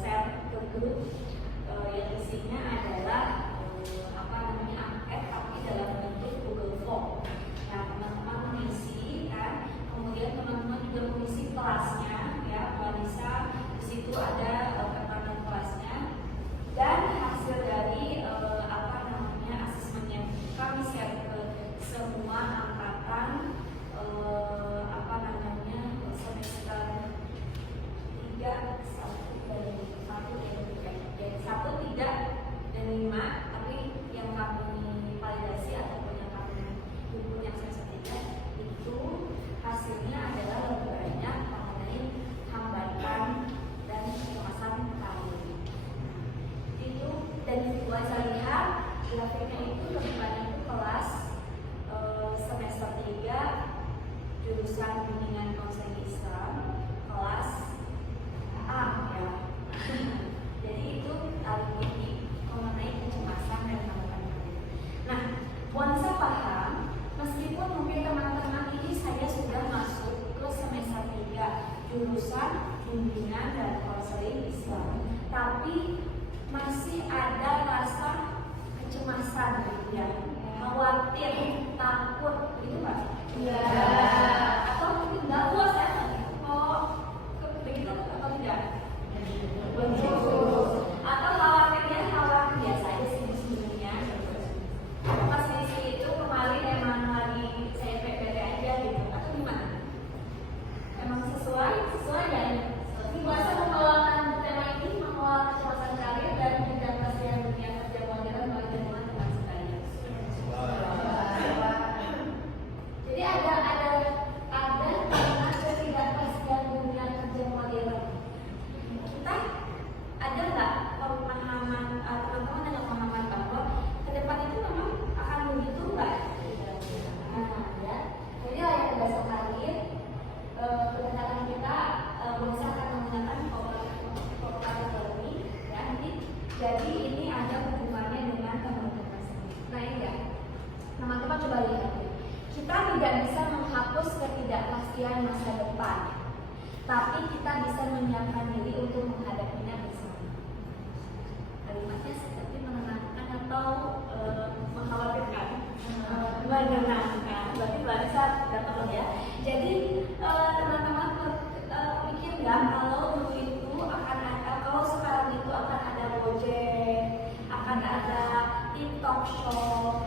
share ke grup yang isinya adalah angket tapi dalam bentuk Google Form. Nah, teman-teman mengisi kan, kemudian teman-teman juga mengisi kelasnya ya, Wanisa di situ ada rekaman kelasnya dan hasil dari asesmen yang kami share ke semua angkatan semester 3 1, 3 dan 5, tapi yang kami validasi ataupun yang kami ukur yang semester 3 itu hasilnya adalah lebih banyak mengenai hambatan dan kecemasan kami. Itu dan bisa lihat grafiknya itu lebih banyak itu kelas semester 3 jurusan bimbingan konseling Islam kelas A ya. Jadi itu kali ini mengenai kecemasan dan hambatan kami. Nah, Wanisa paham meskipun mungkin teman-teman ini saya sudah masuk ke semester 3 jurusan bimbingan dan konseling Islam, tapi masih ada rasa kecemasan ya, khawatir, takut gitu Pak? Iya. Atau mungkin nggak puas ya? Begitu atau tidak? Betul. Atau khawatir biasa aja sih sebenarnya. Pas isi itu kemarin emang lagi saya PPT aja gitu atau gimana? Emang sesuai dan biasa mengelola tema ini, mengelola kecemasan karir dan juga pastian dunia kerja modern bagi teman-teman sekalian. Jadi ada ketidakpastian dunia kerja modern. Kita ada nggak pemahaman teman-teman ada pemahaman bahwa ke depan itu memang akan begitu nggak? Nah, ya. Jadi yang berdasarkan karir, kebanyakan kita biasa akan menggunakan kategori ya. Jadi ini ada hubungannya dengan teman-teman sendiri. Nah ini ya, teman-teman coba lihat. Kita tidak bisa menghapus ketidakpastian masa depan, tapi kita bisa menyiapkan diri untuk menghadapinya bersama. Kalimatnya seperti menenangkan atau mengkhawatirkan? Menenangkan. Berarti bahasa dapat ya. Jadi teman-teman pikir nggak kalau dulu itu akan ada, kalau sekarang itu akan ada Gojek, akan ada TikTok Shop.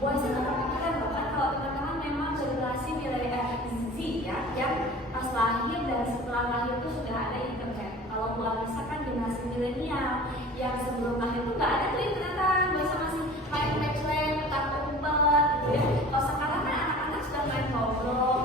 Buat saya kepikiran bahkan kalau teman-teman memang generasi milenial Z ya, yang pas lahir dan setelah lahir itu sudah ada internet. Kalau Bu Anissa kan generasi milenial yang sebelum lahir itu nggak ada tuh internet kan, biasa masih main matchland, petak umpet gitu ya. Kalau sekarang kan anak-anak sudah main ngobrol,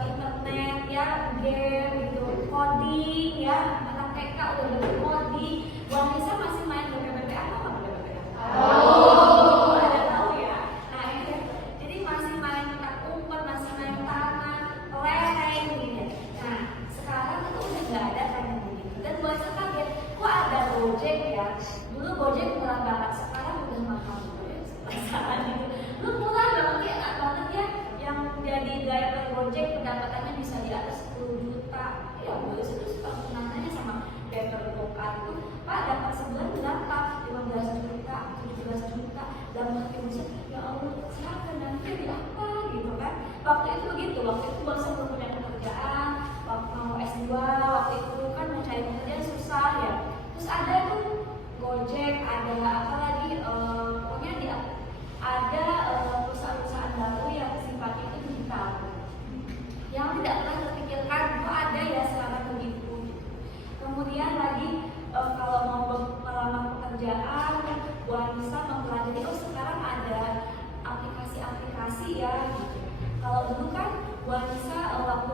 internet ya, game gitu, coding ya, anak TK udah belajar coding. Bu Anissa masih main BBB apa BBB? Oh, ada tahu ya. Nah ini jadi masih main petak umpet, masih main tangan, kelereng gitu. Nah sekarang itu udah nggak ada kan yang begitu. Dan buat saya kaget, kok ada Gojek ya? Dulu Gojek murah banget, sekarang udah mahal ya. Sekarang gitu. Lu murah banget ya, enak banget ya. Yang jadi driver Gojek pendapatannya bisa di atas 10 juta. Ya gue sudah suka nanya sama driver Gokar tuh, Pak dapat sebulan berapa? 15 juta, 17 juta. Dan makin besar, ya Allah silakan nanti jadi apa gitu kan? Waktu itu begitu, waktu itu bangsa belum punya pekerjaan, waktu mau S2, waktu itu kan mau cari pekerjaan susah ya. Terus ada tuh Gojek, ada apa lagi? Pokoknya ada perusahaan-perusahaan baru yang sifatnya itu digital, yang tidak pernah terpikirkan kok ada ya sekarang begitu. Kemudian lagi kalau mau melamar pekerjaan, Bu Anissa mempelajari sekarang ada aplikasi-aplikasi ya gitu. Kalau dulu kan Bu Anissa waktu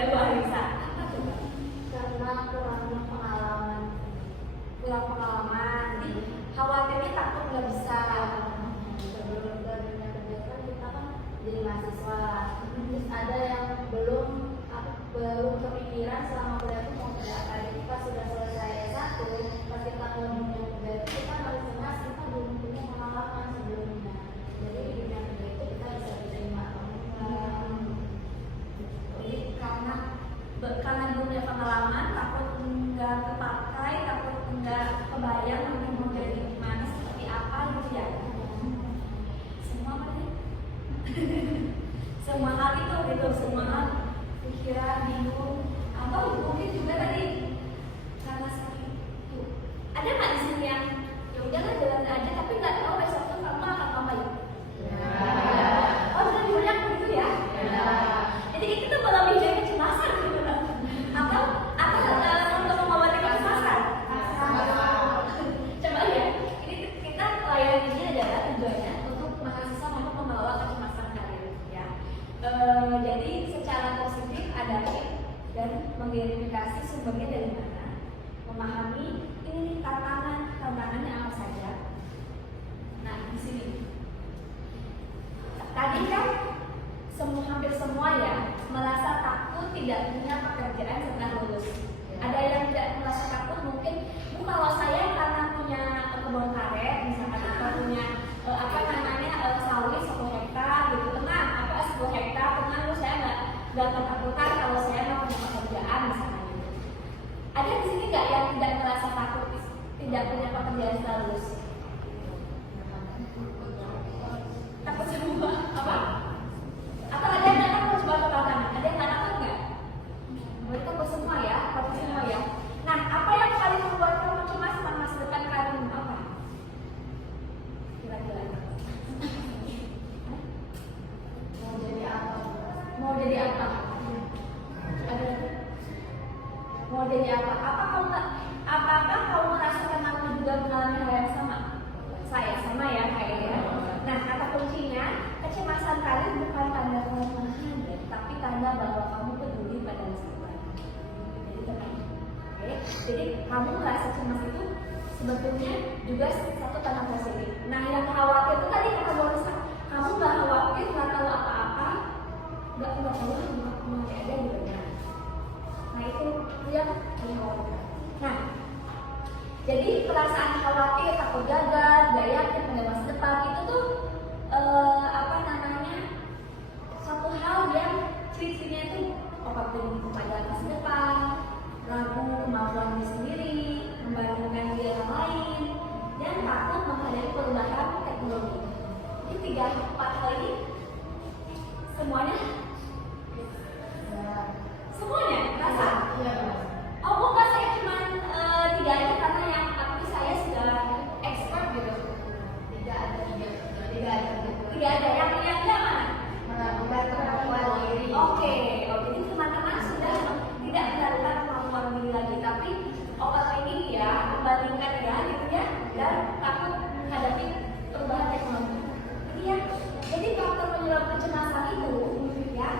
Kata Bu Arisa. Karena kurang pengalaman. Jadi khawatirnya takut nggak bisa. Sebelum ke dunia kerja kan kita kan jadi mahasiswa. Terus ada yang belum kepikiran selama kuliah itu mau kerja apa. Jadi pas sudah selesai S1, pas kita ke dunia kerja itu kita harus jelas kita belum punya pengalaman sebelumnya. Jadi di dunia kerja itu kita bisa diterima atau enggak. Jadi karena belum punya pengalaman, takut nggak kepakai, takut nggak kebayang nanti mau jadi gimana, seperti apa gitu ya. Semua apa sih? Semua hal itu gitu, semua hal pikiran, bingung, atau mungkin juga tadi karena seperti itu. Ada nggak di sini yang ya udahlah jalan aja tapi nggak tahu besok tuh kamu akan ngapain? Oh sudah banyak begitu ya? Jadi itu tuh malah menjadi kecemasan gitu kan? Atau untuk mengobati kecemasan? Coba ya, ini kita layanan ini adalah tujuannya untuk mahasiswa mampu mengelola kecemasan karir ya. Jadi secara positif adaptif dan mengidentifikasi sumbernya dari mana, memahami ini tantangannya apa saja. Nah di sini tadi kan hampir semua ya merasa takut tidak punya pekerjaan setelah lulus. Ada yang tidak merasa takut mungkin kalau saya karena punya kebun karet misalkan atau punya sawit 10 hektar gitu tenang 10 hektar tenang terus saya nggak ketakutan kalau saya mau punya pekerjaan misalnya gitu. Ada di sini nggak yang tidak merasa takut tidak punya pekerjaan setelah lulus? Takut semua apa? Atau ada yang nggak takut? Coba katakan, ada yang nggak takut nggak? Berarti takut semua ya, takut semua ya. Nah, apa yang paling membuat kamu cemas tentang masa depan kamu apa? Kira-kira? Mau jadi apa? Mau jadi apa? Ada? Mau jadi apa? Apakah kamu merasakan kamu juga mengalami hal yang sama? Saya sama ya kayaknya. Nah, kata kuncinya kecemasan karir bukan tanda kelemahan ya, tapi tanda bahwa kamu peduli pada masa depan. Jadi tenang. Oke. Jadi kamu merasa cemas itu sebetulnya juga satu tanda positif. Nah, yang khawatir itu tadi kata Borisa, kamu nggak khawatir, nggak tahu apa-apa, nggak tahu mau ada gitu ya. Nah itu yang dikhawatirkan. Nah, jadi perasaan khawatir, takut gagal, gak yakin pada masa depan itu tuh satu hal yang ciri-cirinya itu optimis pada masa depan, ragu kemampuan diri sendiri, membandingkan diri yang lain, dan takut menghadapi perubahan teknologi. Ini 3-4 hal ini semuanya rasa? Oh bukan, saya cuma 3 aja karena yang tapi saya sudah expert gitu. Tidak ada yang mana? Meragukan kemampuan diri. Oke, jadi teman-teman sudah tidak meragukan kemampuan diri lagi, tapi ini ya membandingkan ya gitu ya, dan takut menghadapi perubahan teknologi. Jadi faktor penyebab kecemasan itu ya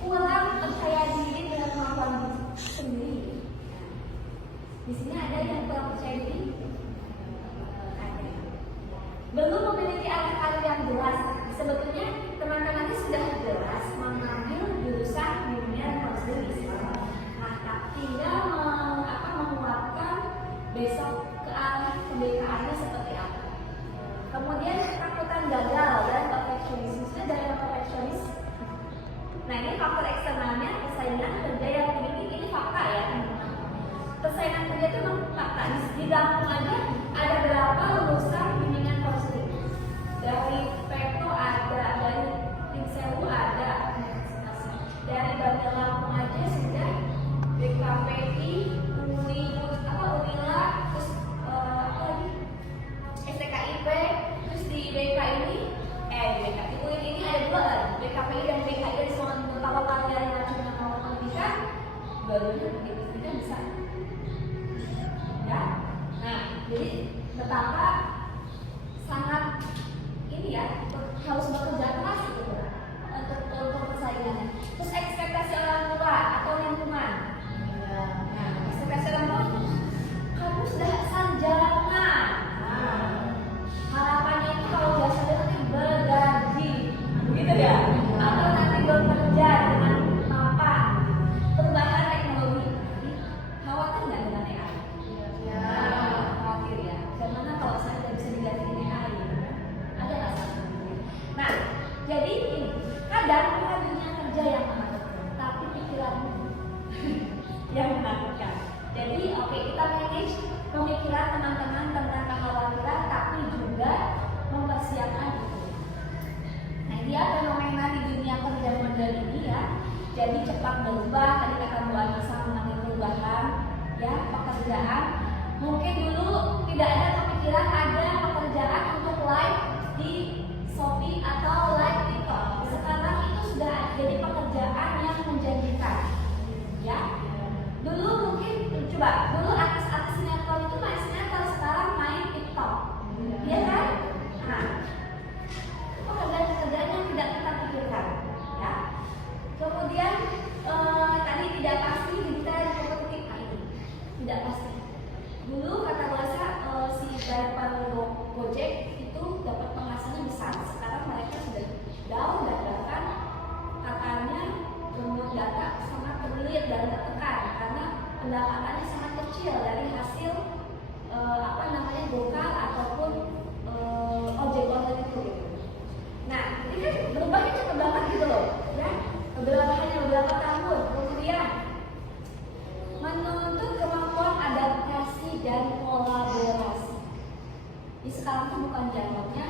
kurang percaya diri dengan kemampuan sendiri. Di sini ada yang kurang percaya diri, belum memiliki arah karir yang jelas. Sebetulnya teman-teman ini sudah jelas mengambil jurusan dunia konseling. Nah, tinggal menguatkan besok ke arah pembekaannya seperti apa. Kemudian ketakutan gagal dan perfeksionisme dari perfeksionis. Nah ini faktor eksternalnya, persaingan kerja yang tinggi, ini fakta ya. Persaingan kerja itu memang fakta. Di Lampung aja ada berapa lulusan bimbingan konseling dari Peto ya, atau nanti bekerja dengan mapan perubahan teknologi. Khawatir nggak dengan AI? Ya. Khawatir ya. Bagaimana kalau saya tidak bisa diganti AI? Ada nggak sih? Nah, jadi ini kadang bukan dunia kerja yang menakutkan, tapi pikiranmu yang menakutkan. Jadi oke, kita manage pemikiran teman-teman tentang kekhawatiran, tapi juga mempersiapkan itu. Nah, dia fenomena di dunia kerja modern ini ya. Jadi cepat berubah. Tadi kata Bu Anissa mengenai perubahan ya pekerjaan. Mungkin dulu tidak ada kepikiran ada pekerjaan untuk live di Shopee atau live TikTok. Sekarang itu sudah jadi pekerjaan yang menjanjikan. Ya. Dulu mungkin coba dulu artis-artis sinetron itu main sinetron, sekarang main TikTok. Iya kan? Nah, pekerjaan-pekerjaan yang tidak kita pikirkan, ya. Kemudian tadi tidak pasti detail kompetitif ini, tidak pasti. Dulu kata bahasa si driver Gojek itu dapat penghasilan besar. Sekarang mereka sudah down dan bahkan katanya menurut data sangat terlilit dan tertekan karena pendapatannya sangat kecil dari hasil Gokar ataupun ojek online itu gitu. Nah, ini kan berubahnya cepet banget gitu loh, ya. Beberapa tahun kemudian menuntut kemampuan adaptasi dan kolaborasi. Di sekarang itu bukan zamannya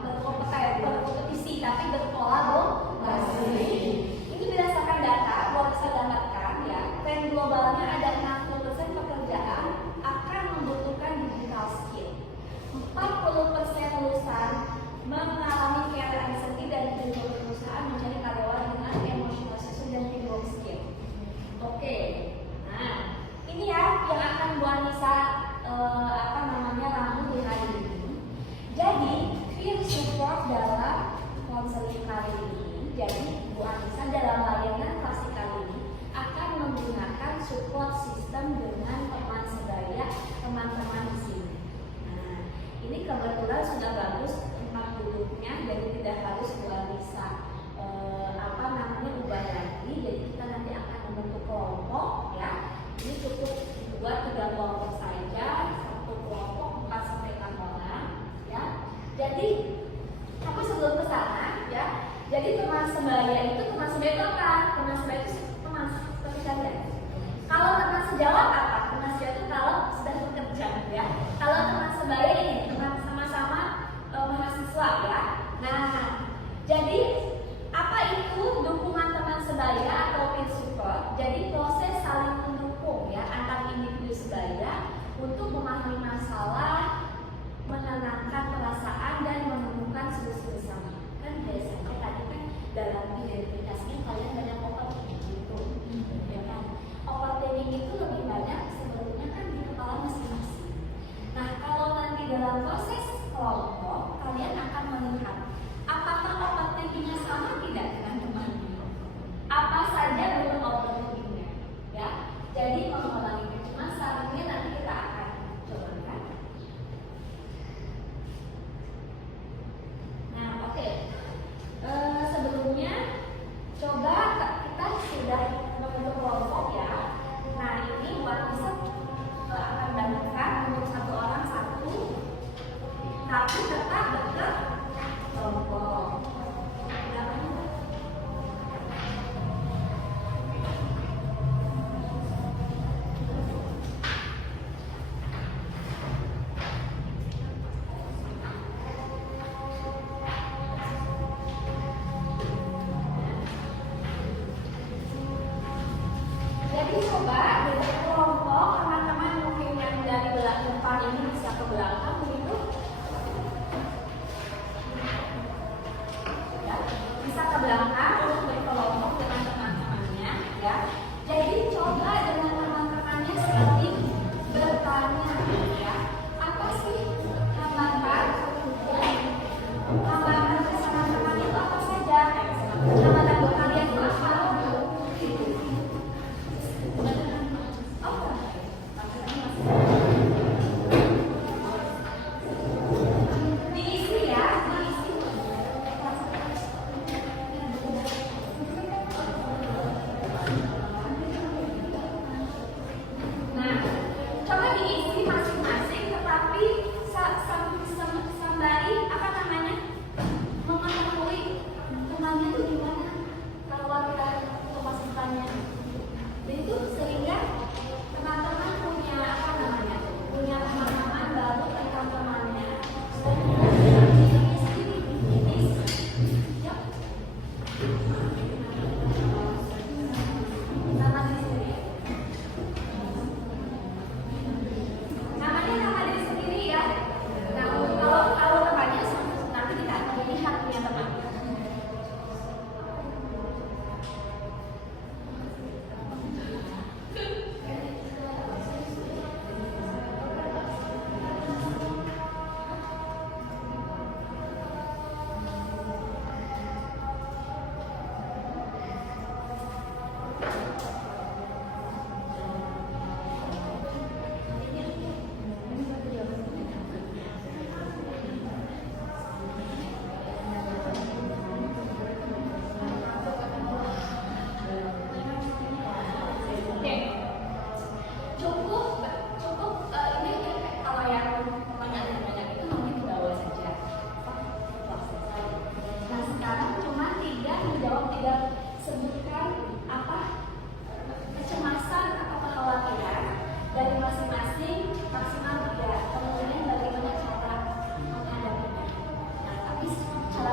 berkompetisi, tapi berkolaborasi. Ini berdasarkan data bahwa saya dapatkan ya, tren globalnya ada 60% pekerjaan akan membutuhkan digital skill. 40% lulusan mengalami career anxiety dan cenderung perusahaan mencari karyawan dengan emotional skills dan teamwork skill. Oke, nah ini ya yang akan Bu Anissa rangkum di hari ini. Jadi peer support dalam konseling kali ini, jadi Bu Anissa dalam layanan klasik kali ini akan menggunakan support system dengan teman sebaya teman-teman di sini. Nah, ini kebetulan sudah bagus tempat duduknya, jadi tidak harus Bu Anissa ubah lagi. Jadi kita nanti akan membentuk kelompok ya. Ini cukup buat 3 kelompok saja, satu kelompok 4 sampai 6 orang ya. Jadi tapi sebelum ke sana ya, jadi teman sebaya itu apa? Teman sebaya itu teman seperti kalian. Kalau teman sejawat apa? Teman sejawat itu kalau sudah bekerja ya. Kalau teman sebaya ini teman sama-sama mahasiswa ya. Nah, jadi apa itu dukungan teman sebaya atau peer support? Jadi proses saling mendukung ya antar individu sebaya untuk memahami masalah, menenangkan perasaan dan menemukan solusi bersama. Kan biasanya tadi kan dalam identifikasinya kalian banyak overthinking gitu, ya kan? Overthinking itu lebih banyak sebenarnya kan di kepala masing-masing. Nah, kalau nanti dalam proses kelompok kalian akan melihat apakah overthinkingnya sama tidak dengan temannya. Apa saja bentuk overthinkingnya, ya? Jadi mengulangi kecemasan nanti kita akan coba kan. Nah, oke. Sebelumnya coba kita sudah membentuk kelompok ya. Nah, ini buat bisa akan bandingkan untuk 1 orang 1, tapi tetap dekat kelompok. Jadi coba di kelompok teman-teman mungkin yang dari depan ini bisa ke belakang begitu. Ya, bisa ke belakang untuk berkelompok dengan teman-temannya ya. Jadi coba dengan teman-temannya saling bertanya ya. Apa sih hambatan bersama teman itu apa saja? Hambatan buat kalian itu apa? Diisi ya, diisi.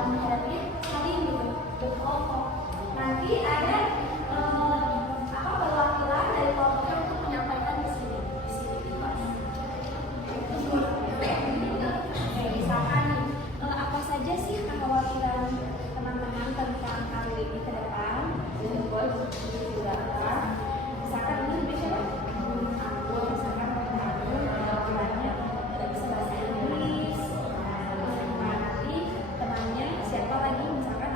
menghadapi saling gitu berkelompok. Nanti ada perwakilan dari kelompoknya untuk menyampaikan di sini di kelas. Misalkan apa saja sih kekhawatiran teman-teman tentang KW ini ke depan? Misalkan ini bisa misalkan kekhawatirannya tidak bisa bahasa Inggris. Nanti temannya siapa lagi misalkan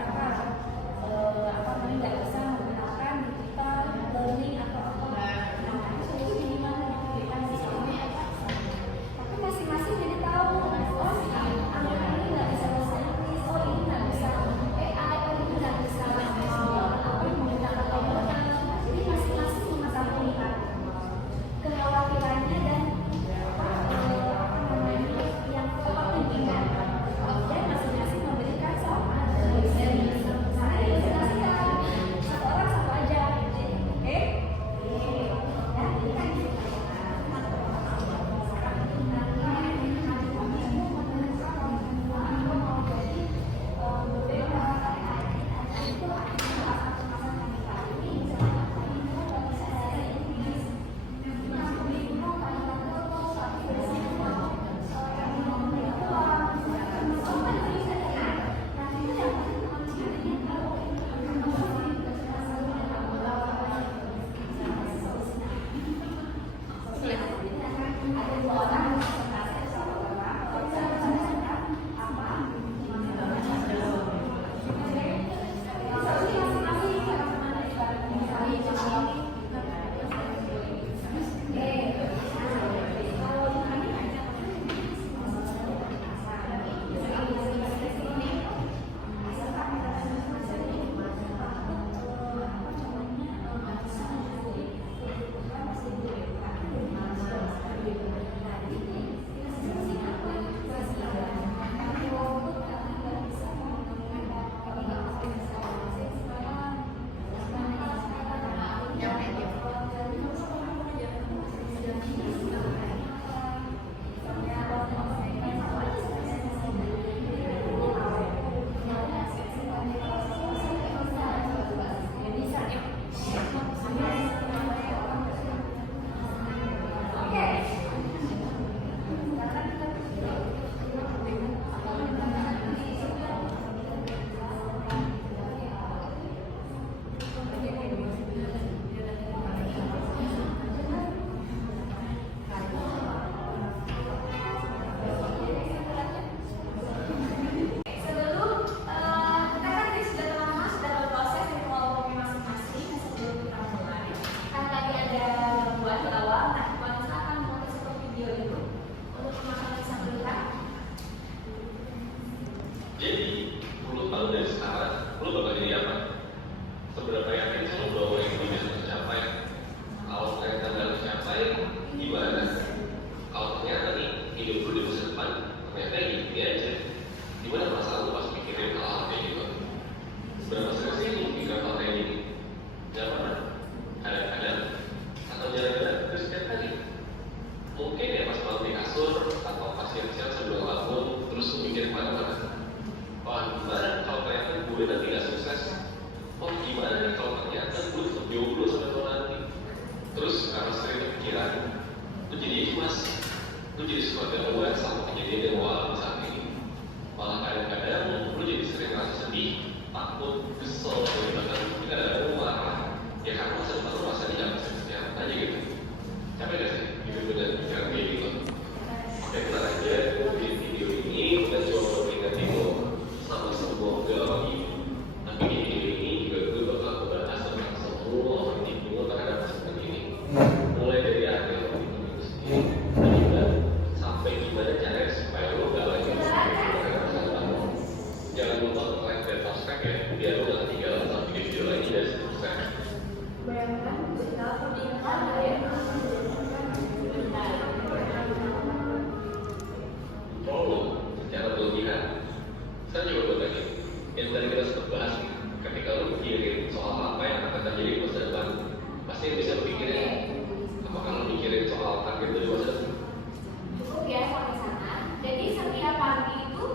nggak bisa menggunakan digital learning atau apa. Nah, itu jadi gimana diberikan sistemnya apa? Tapi masing-masing jadi tahu. Oh, anak ini nggak bisa bahasa Inggris. Oh, ini nggak bisa AI. Oh, ini nggak bisa menggunakan komputer. Jadi masing-masing mengetahui kekhawatirannya dan yang kepentingan. Dan masing-masing memberikan sama dari saya satu orang satu aja. Oke? Ya, ini kan Jadi, 10 tahun dari sekarang, lo bakal jadi apa? Seberapa yakin sih lo bahwa yang lo bisa tercapai? Kalau ternyata nggak tercapai, gimana? Kalau ternyata nih, hidup lo di masa depan, ternyata gini aja. Gimana perasaan lo pas mikirin hal-hal kayak gitu? Seberapa sering sih lo mikir hal kayak gini? Nggak pernah. Kadang-kadang, atau jarang-jarang, terus setiap kali. Mungkin ya pas malam di kasur, atau pas siang-siang sebelum bangun, terus lo mikir kemana-mana. Wah, gimana kalau ternyata gue nanti gak sukses? Oh, gimana nih kalau ternyata gue tetap jomblo sampai tua nanti? Terus karena sering kepikiran, lu jadi ikhlas, lu jadi suka gawat sama kejadian yang walau saat ini. Malah kadang-kadang lu jadi sering merasa sedih, takut, kesel, bahkan kadang-kadang marah. Ya karena masa depan lu rasanya gak bisa sehat aja gitu. Capek gak sih? Gitu dan pikiran kayak gitu. Oke, tenang aja, gue bikin video ini dan coba mengingatkan lo sama semua galau ini. Tapi di video ini juga gue bakal membahas tentang semua overthinking terhadap masukan ini. Mulai dari akhir overthinking itu sendiri, dan juga sampai gimana caranya supaya lo gak lagi terhadap masalah lo. Jangan lupa like dan subscribe ya, biar lo gak ketinggalan sama video lagi dan seterusnya. bayangkan kita pernikahan ya. Oh, secara berlebihan. Saya juga berbagi. Yang tadi kita sempat bahas nih, ketika lo mikirin soal apa yang akan terjadi di masa depan, pasti yang bisa pikirin. Apakah lo mikirin soal target dari masa depan? Cukup ya sampai sana. Jadi setiap hari itu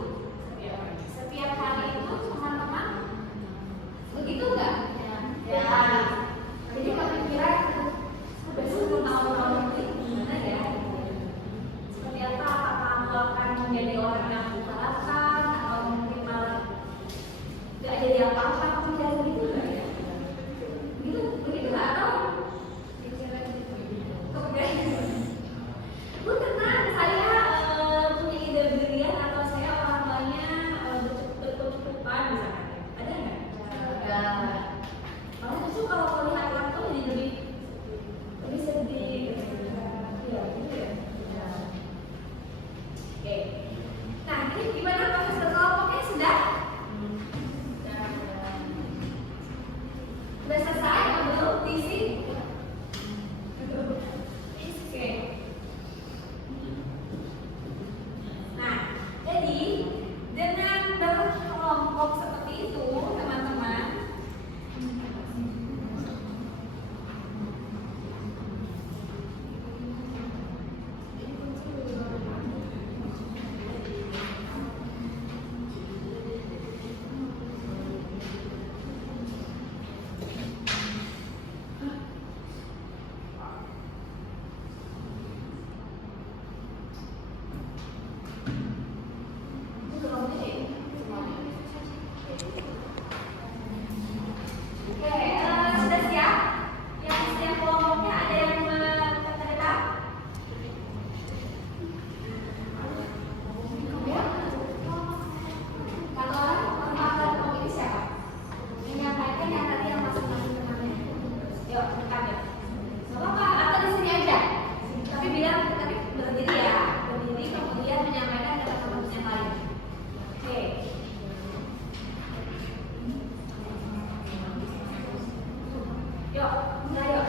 Yuk, ayo.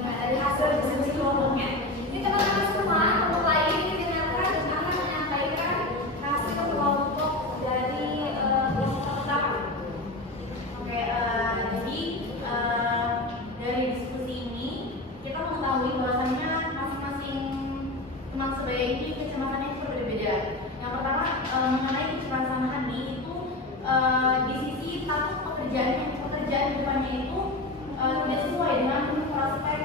Nah, dari hasil diskusi kelompoknya, ini teman-teman semua mulai dengarkan dan akan menyampaikan hasil kelompok dari kelompok pertama. Oke, jadi dari diskusi ini kita mengetahui bahwasannya masing-masing teman sebaya ini kecemasannya itu berbeda-beda. Yang pertama mengenai kecemasan Hani itu di sisi takut pekerjaan depannya itu tidak sesuai dengan prospek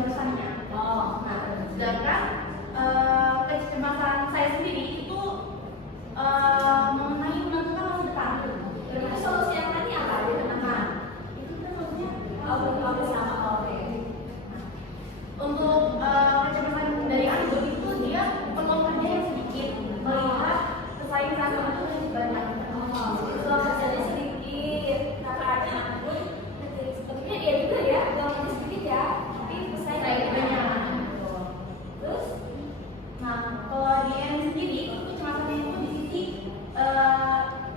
jurusannya. Nah, sedangkan kecemasan saya sendiri itu mengenai menentukan masa depan. Berarti solusi yang tadi apa? Ada teman-teman. Itu kan maksudnya Oke, sama. Oke. untuk kecemasan dari Anggun itu dia peluang kerja yang sedikit melihat pesaing sama itu lebih banyak. Peluang kerjanya sedikit, kakaknya pun sepertinya dia juga ya, peluang kerja sedikit ya, tapi pesaingnya banyak. Terus, Nah, kalau di M sendiri itu kecemasannya itu di sisi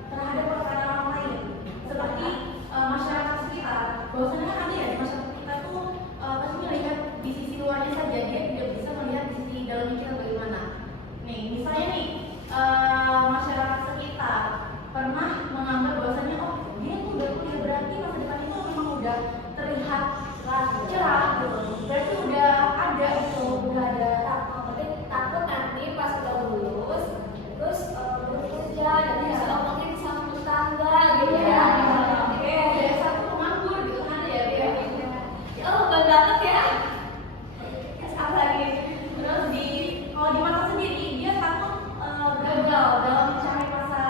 terhadap perkataan orang lain, seperti masyarakat sekitar. Bahwasannya kan ada ya di masyarakat kita tuh pasti melihat di sisi luarnya saja, dia tidak bisa melihat di sisi dalamnya kita bagaimana. Nih, misalnya nih masyarakat sekitar pernah menganggap bahwasannya oh dia tuh udah kuliah berarti masa depan itu memang udah terlihat cerah gitu. Berarti udah ada itu, udah ada takut nanti pas udah lulus, terus bekerja dan bisa ngomongin sama tetangga gitu ya. Oke. ada satu penganggur gitu kan ya dia. Oh, bener banget ya. Terus apa lagi? Terus kalau di mata sendiri dia takut gagal dalam mencapai masa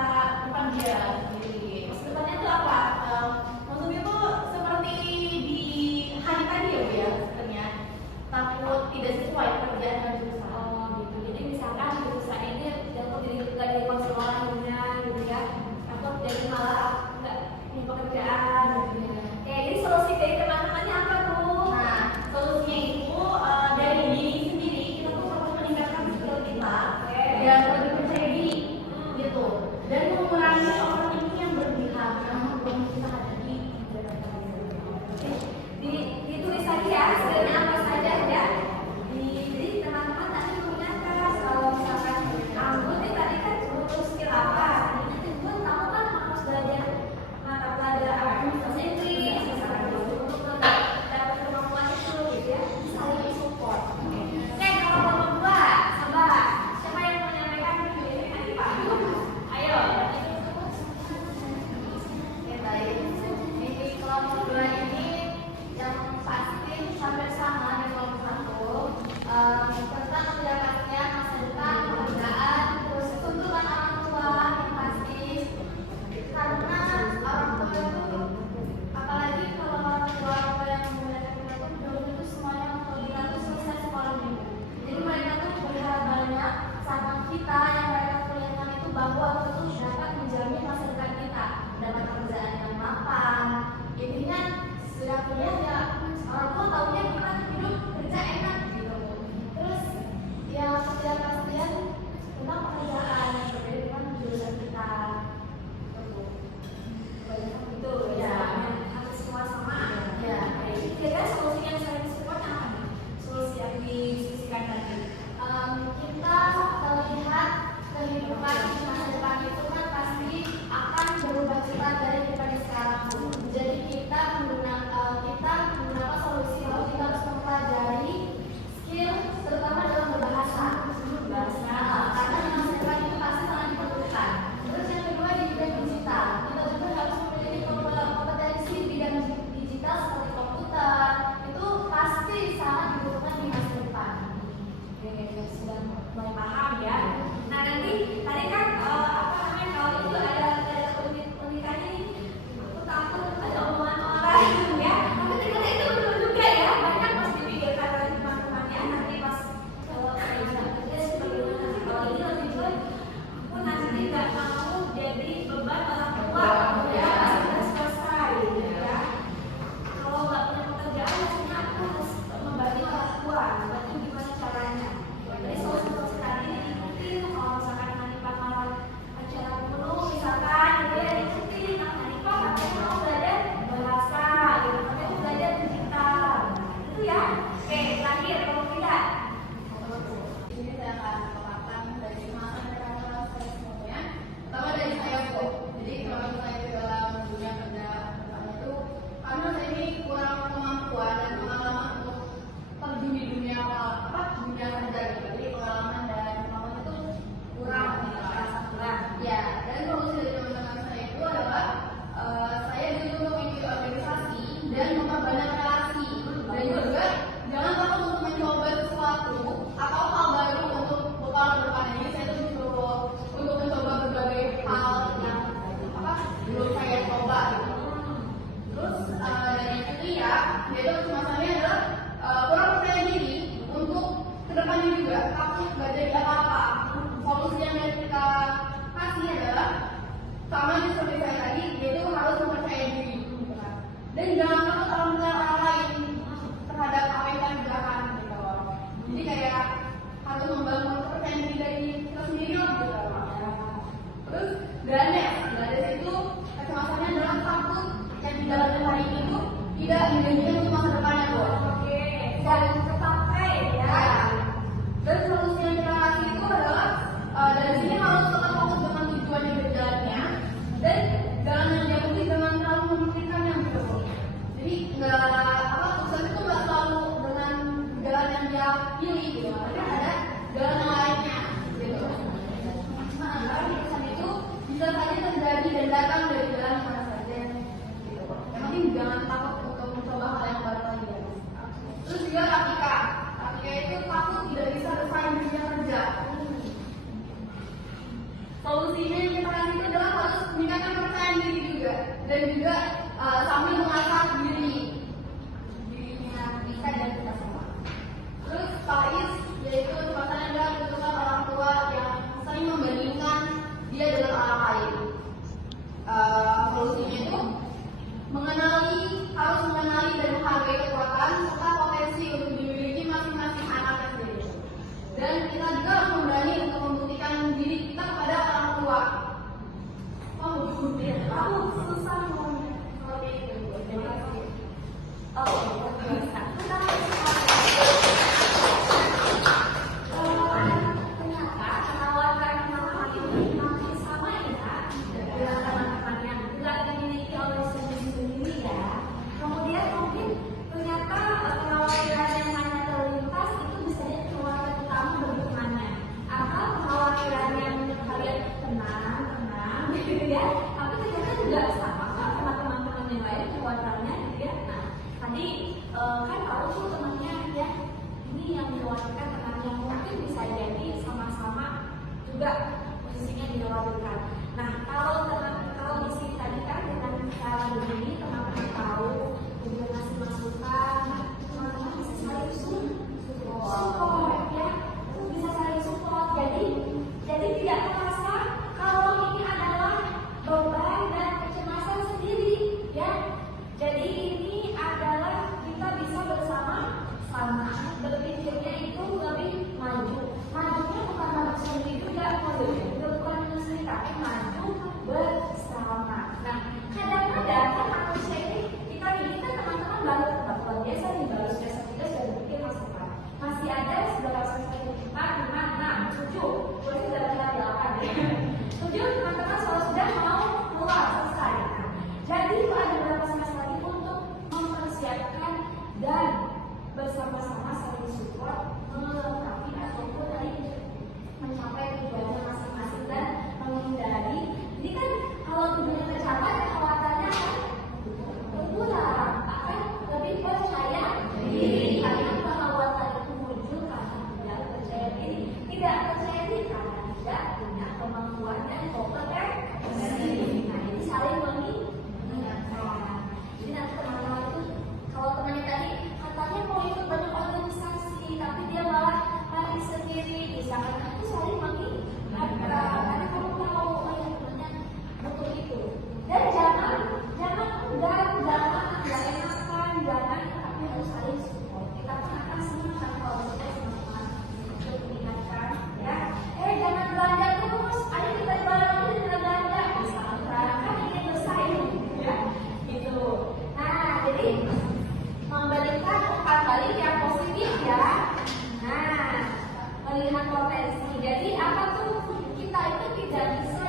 depan dia sendiri. Masa depannya tuh apa? Maksudnya tuh seperti di hari tadi ya Bu ya, sebenarnya takut tidak sesuai pekerjaan dan jurusan. Oh gitu. Jadi misalkan jurusan ini takut nggak jadi konselornya gitu ya. Takut jadi malah nggak punya pekerjaan gitu ya. Oke, jadi solusi dari teman-temannya apa tuh? Nah, solusinya itu dari diri sendiri kita tuh harus meningkatkan skill kita dan lebih percaya diri gitu, dan mengurangi overthinking yang berlebihan yang membuat kita hadapi Ditulis lagi ya, skillnya apa saja ya. Jadi teman-teman tadi mengingatkan kalau misalkan Anggun nih tadi kan butuh skill apa? Nanti Anggun kamu kan harus belajar mata pelajaran bahasa Inggris, misalkan untuk dapat kemampuan itu gitu ya, saling support. Oke, kalau kelompok dua, coba siapa yang mau menyampaikan ini nanti Pak? Ayo. ya baik. Di kelompok 2 ini yang pasti hampir sama di kelompok 1 tentang ketidakpastian masa depan, pekerjaan, terus tuntutan orang tua yang pasti, karena orang tua itu apalagi kalau orang tua yang menggunakan kita tuh dulu itu semuanya untuk kita tuh selesai sekolah dulu. Jadi mereka tuh berharap banyak sama kita yang mereka kuliahkan itu bahwa itu dapat menjamin masa depan kita, dapat pekerjaan yang mapan. Intinya sudah kuliah ya orang tua taunya kita hidup kerja enak gitu. Terus ya ketidakpastian tentang pekerjaan yang berbeda dengan jurusan kita. Itu ya, harus semua sama. Ya. Kira-kira solusi yang saya support apa nih? Solusi yang diskusikan tadi. Kita melihat kehidupan di masa depan itu kan pasti akan berubah cepat dari daripada sekarang. Jadi kita menggunakan solusi bahwa kita harus mempelajari skill terutama dalam berbahasa. Karena di masa depan itu pasti sangat diperlukan. Terus yang kedua di bidang digital, kita juga harus memiliki kompetensi di bidang digital seperti komputer. Itu pasti sangat dibutuhkan di masa depan. Oke, sudah mulai paham ya. Nah nanti tadi kan apa namanya kalau itu ada unikannya nih. Aku takut ada omongan orang ya. Tapi ternyata itu betul juga ya. Banyak pasti dipikirkan oleh teman-temannya nanti pas kerja seperti mana. Kalau ini lebih baik aku nanti nggak mau jadi beban orang tua. Ya sudah selesai ya. Kalau nggak punya pekerjaan, maksudnya aku harus membagi orang tua. Berarti gimana caranya? Jadi solusi tadi diikuti kalau dia pilih gitu, tapi ada jalan yang lainnya gitu. Nah, keputusan itu bisa saja terjadi dan datang dari jalan mana saja gitu. Yang penting jangan takut untuk mencoba hal yang baru lagi ya. Terus juga Katika itu takut tidak bisa bersaing di dunia kerja. Solusinya yang kita kasih itu adalah harus meningkatkan kepercayaan diri juga, dan juga sambil mengasah dirinya kita dan kita semua. Terus Faiz, yaitu kecepatan adalah kebutuhan orang tua yang sering membandingkan dia dengan orang lain. Solusinya itu harus mengenali dan menghargai kekuatan serta potensi untuk dimiliki masing-masing anaknya sendiri. Dan kita juga harus berani untuk membuktikan diri kita kepada orang tua. Aku susah ngomongnya seperti itu. Terima kasih. Ternyata penawaran teman-teman ini masih sama ya dengan teman-teman yang tidak dimiliki oleh sendiri-sendiri ya. Kemudian mungkin ternyata kekhawatiran yang hanya terlintas itu bisa jadi kekhawatiran utama bagi temannya, atau kekhawatiran yang kalian tenang gitu ya, tapi ternyata juga sama sama teman-teman yang lain kekhawatirannya gitu ya. Nah tadi kan tahu tuh temannya ya, ini yang dikhawatirkan temannya mungkin bisa jadi sama-sama juga posisinya dikhawatirkan. Nah kalau di sini tadi kan dengan cara begini teman-teman tahu kemudian ngasih masukan, teman-teman bisa saling support ya, bisa saling support. Jadi tidak merasa kalau ini adalah beban dan kecemasan sendiri ya. Jadi ini adalah kita bisa bersama-sama berpikirnya itu lebih maju. Majunya bukan maju sendiri juga, bukan sendiri tapi maju bersama. Nah kadang-kadang kan manusia ini kita teman-teman baru luar biasa nih, baru semester 3 sudah berpikir masukan. Masih ada saudara semester 4, 5, 6, 7, boleh sudah bilang 8 ya. 7 teman-teman sudah mau keluar selesai. Nah, jadi itu ada beberapa semester lagi untuk mempersiapkan dan bersama-sama saling support melengkapi ataupun tadi mencapai tujuannya masing-masing dan menghindari. Ini kan kalau tujuannya tercapai kekuatannya akan berkurang, akan lebih percaya diri. Karena kekuatan itu muncul karena tidak percaya diri, tidak percaya diri karena tidak punya kemampuan dan kompetensi. Nah ini saling mengingatkan. Jadi nanti teman-teman itu kalau temannya tadi katanya mau ikut banyak organisasi tapi dia malah lari sendiri, misalkan itu saling mengingatkan karena kamu tahu temannya butuh itu. Dan jangan enggan, jangan nggak enakan, jangan, tapi harus saling support. Kita akan senang kalau kita sama-sama untuk mengingatkan ya. Jangan belanja terus, ayo kita bareng kita belanja, misalkan kan ingin bersaing ya gitu. Nah jadi memberikan umpan balik yang positif ya. Nah melihat potensi. Jadi apa tuh, kita itu tidak bisa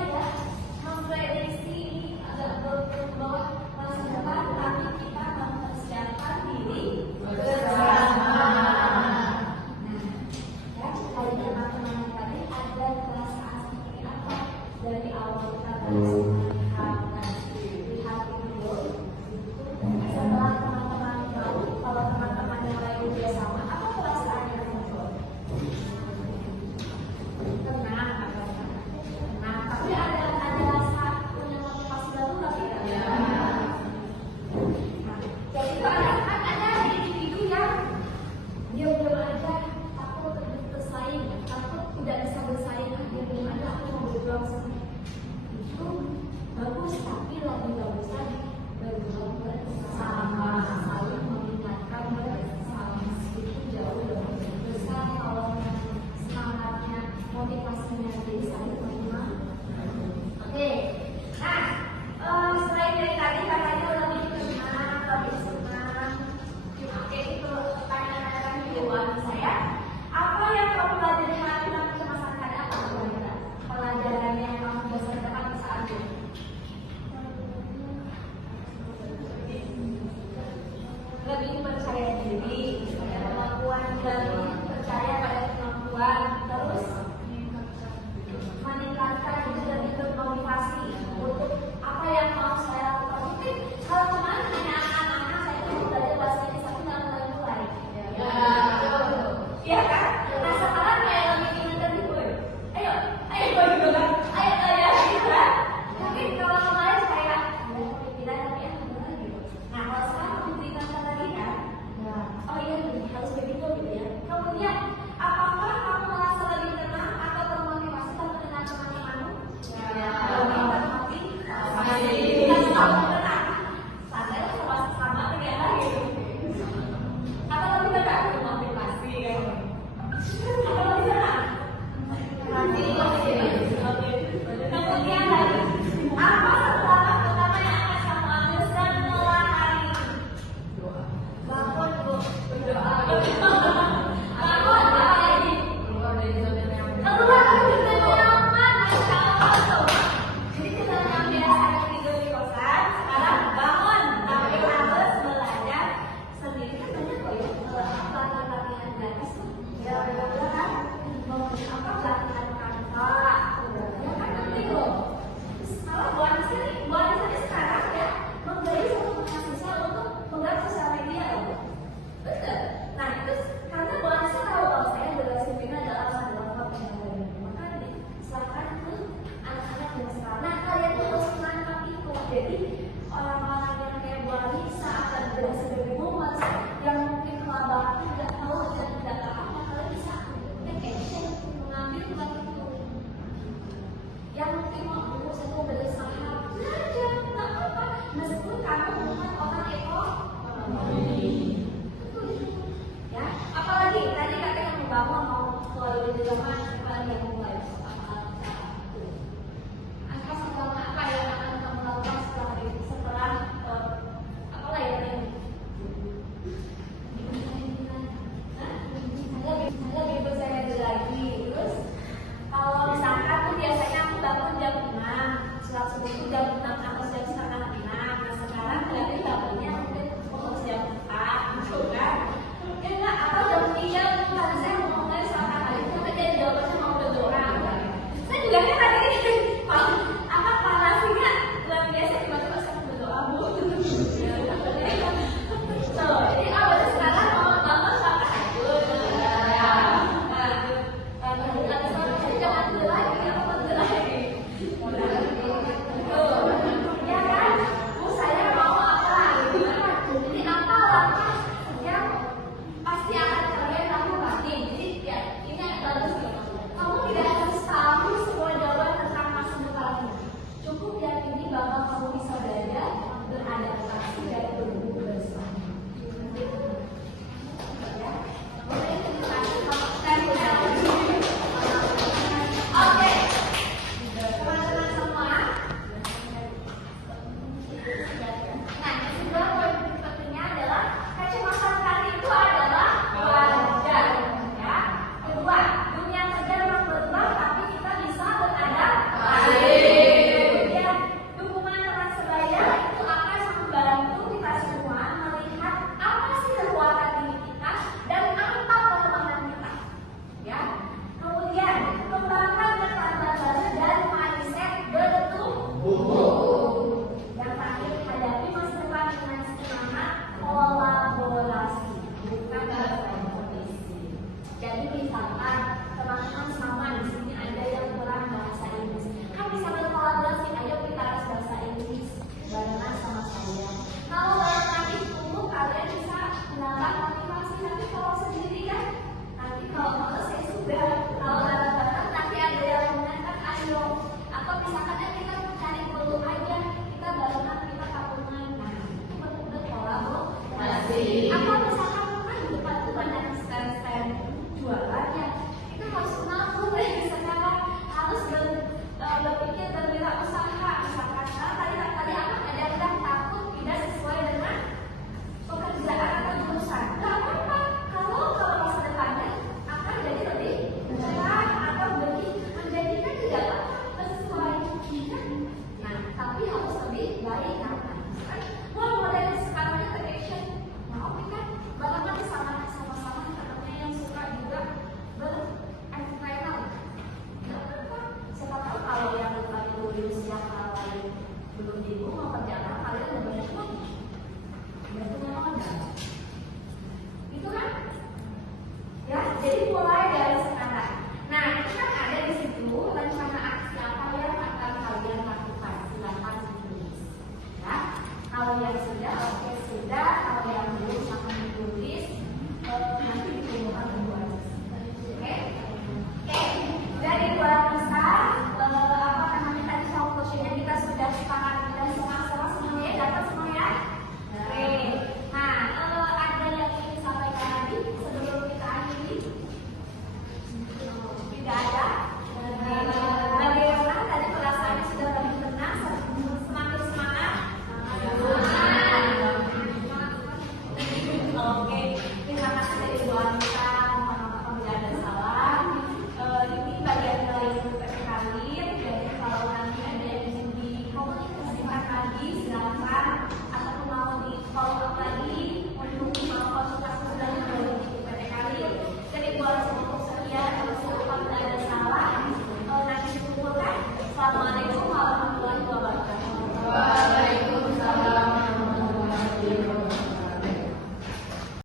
bangun mau ke dunia zaman, siapa lagi yang mulai?